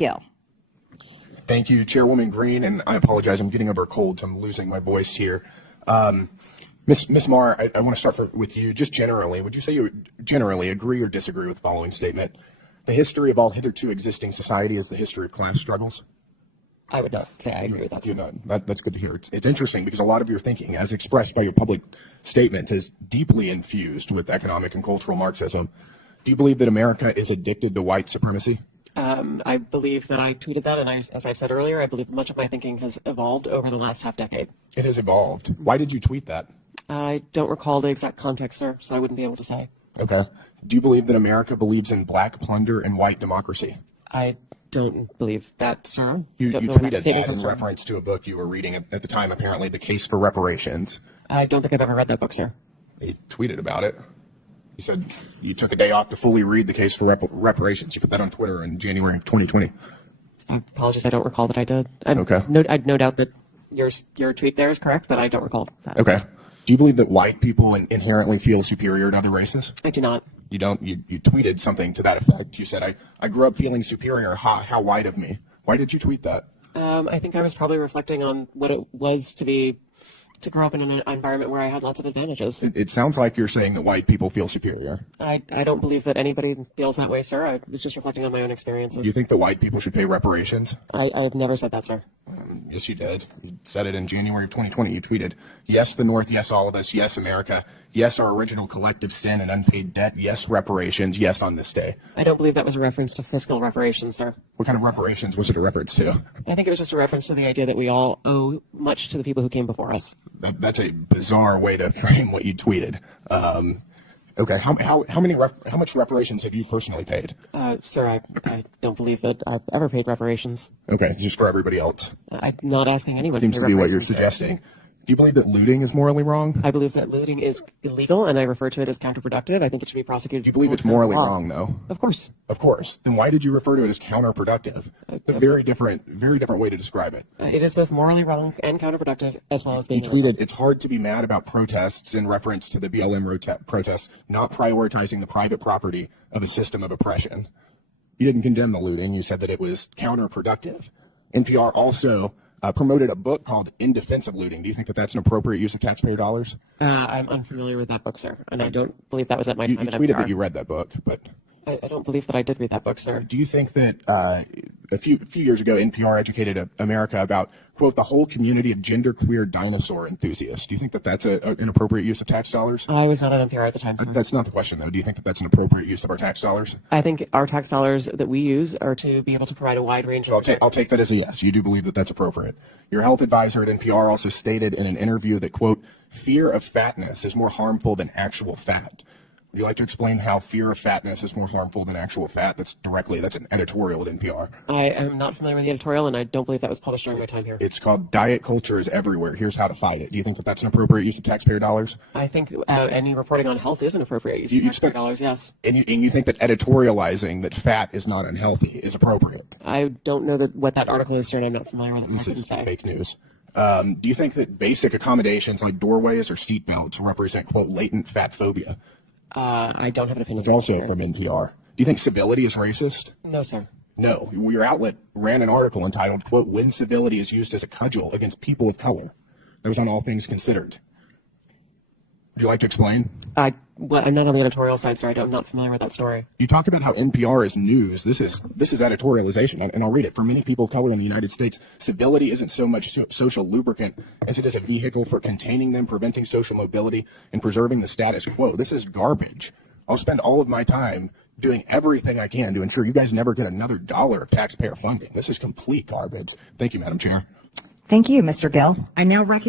Gill. Thank you, Chairwoman Green, and I apologize. I'm getting over a cold, so I'm losing my voice here. Ms. Marr, I want to start with you. Just generally, would you say you generally agree or disagree with the following statement? The history of all hitherto existing society is the history of class struggles? I would not say I agree with that. That's good to hear. It's interesting because a lot of your thinking, as expressed by your public statements, is deeply infused with economic and cultural Marxism. Do you believe that America is addicted to white supremacy? I believe that I tweeted that, and as I've said earlier, I believe much of my thinking has evolved over the last half decade. It has evolved. Why did you tweet that? I don't recall the exact context, sir, so I wouldn't be able to say. Okay. Do you believe that America believes in black plunder and white democracy? I don't believe that, sir. You tweeted that in reference to a book you were reading at the time, apparently, The Case for Reparations. I don't think I've ever read that book, sir. You tweeted about it. You said you took a day off to fully read The Case for Reparations. You put that on Twitter in January of 2020. I apologize, I don't recall that I did. Okay. I'd no doubt that your tweet there is correct, but I don't recall that. Okay. Do you believe that white people inherently feel superior to other races? I do not. You don't? You tweeted something to that effect. You said, I grew up feeling superior. How white of me. Why did you tweet that? I think I was probably reflecting on what it was to grow up in an environment where I had lots of advantages. It sounds like you're saying that white people feel superior. I don't believe that anybody feels that way, sir. I was just reflecting on my own experiences. Do you think that white people should pay reparations? I've never said that, sir. Yes, you did. You said it in January of 2020. You tweeted, yes, the North, yes, all of us, yes, America, yes, our original collective sin and unpaid debt, yes, reparations, yes, on this day. I don't believe that was a reference to fiscal reparations, sir. What kind of reparations was it a reference to? I think it was just a reference to the idea that we all owe much to the people who came before us. That's a bizarre way to frame what you tweeted. Okay, how much reparations have you personally paid? Sir, I don't believe that I've ever paid reparations. Okay, just for everybody else. I'm not asking anyone. Seems to to pay be what you're reparations. suggesting. Do you believe that looting is morally wrong? I believe that looting is illegal, and I refer to it as counterproductive. I think it should be prosecuted. Do you believe it's morally wrong, though? Of course. Of course. Then why did you refer to it as counterproductive? It's a very different way to describe it. It is both morally wrong and counterproductive, as well as being You tweeted, it's hard to be mad about protests in reference to the BLM protests, not prioritizing the private property of a system of oppression. You didn't condemn the looting. You said that it was counterproductive. NPR also promoted a book called In Defense of Looting. Do you think that that's an appropriate use of taxpayer dollars? I'm unfamiliar with that book, sir, and I don't believe that was at my time at You tweeted NPR. that you read that book, but I don't believe that I did read that book, sir. do you think that a few years ago NPR educated America about, quote, the whole community of genderqueer dinosaur enthusiasts? Do you think that that's an appropriate use of tax dollars? I was not at NPR at the time, sir. That's not the question, though. Do you think that that's an appropriate use of our tax dollars? I think our tax dollars that we use are to be able to provide a wide range of... I'll take that as a yes. You do believe that that's appropriate. Your health advisor at NPR also stated in an interview that, quote, fear of fatness is more harmful than actual fat. Would you like to explain how fear of fatness is more harmful than actual fat? That's an editorial with NPR. I am not familiar with the editorial, and I don't believe that was published during my time here. It's called Diet Culture is Everywhere. Here's how to fight it. Do you think that that's an appropriate use of taxpayer dollars? I think any reporting on health is an appropriate use of taxpayer dollars, yes. And you think that editorializing that fat is not unhealthy is appropriate? I don't know what that article is, sir, and I'm not familiar with it, so I couldn't say. Fake news. Do you think that basic accommodations like doorways or seatbelts represent, quote, latent fat phobia? I don't have an opinion. It's also from NPR. Do you think civility is racist? No, sir. No. Your outlet ran an article entitled, quote, when civility is used as a cudgel against people of color. That was on All Things Considered. Would you like to explain? I'm not on the editorial side, sir. I'm not familiar with that story. You talk about how NPR is news. This is editorialization, and I'll read it. For many people of color in the United States, civility isn't so much social lubricant as it is a vehicle for containing them, preventing social mobility, and preserving the status quo. This is garbage. I'll spend all of my time doing everything I can to ensure you guys never get another dollar of taxpayer funding. This is complete garbage. Thank you, Madam Chair. Thank you, Mr. Gill. I now recognize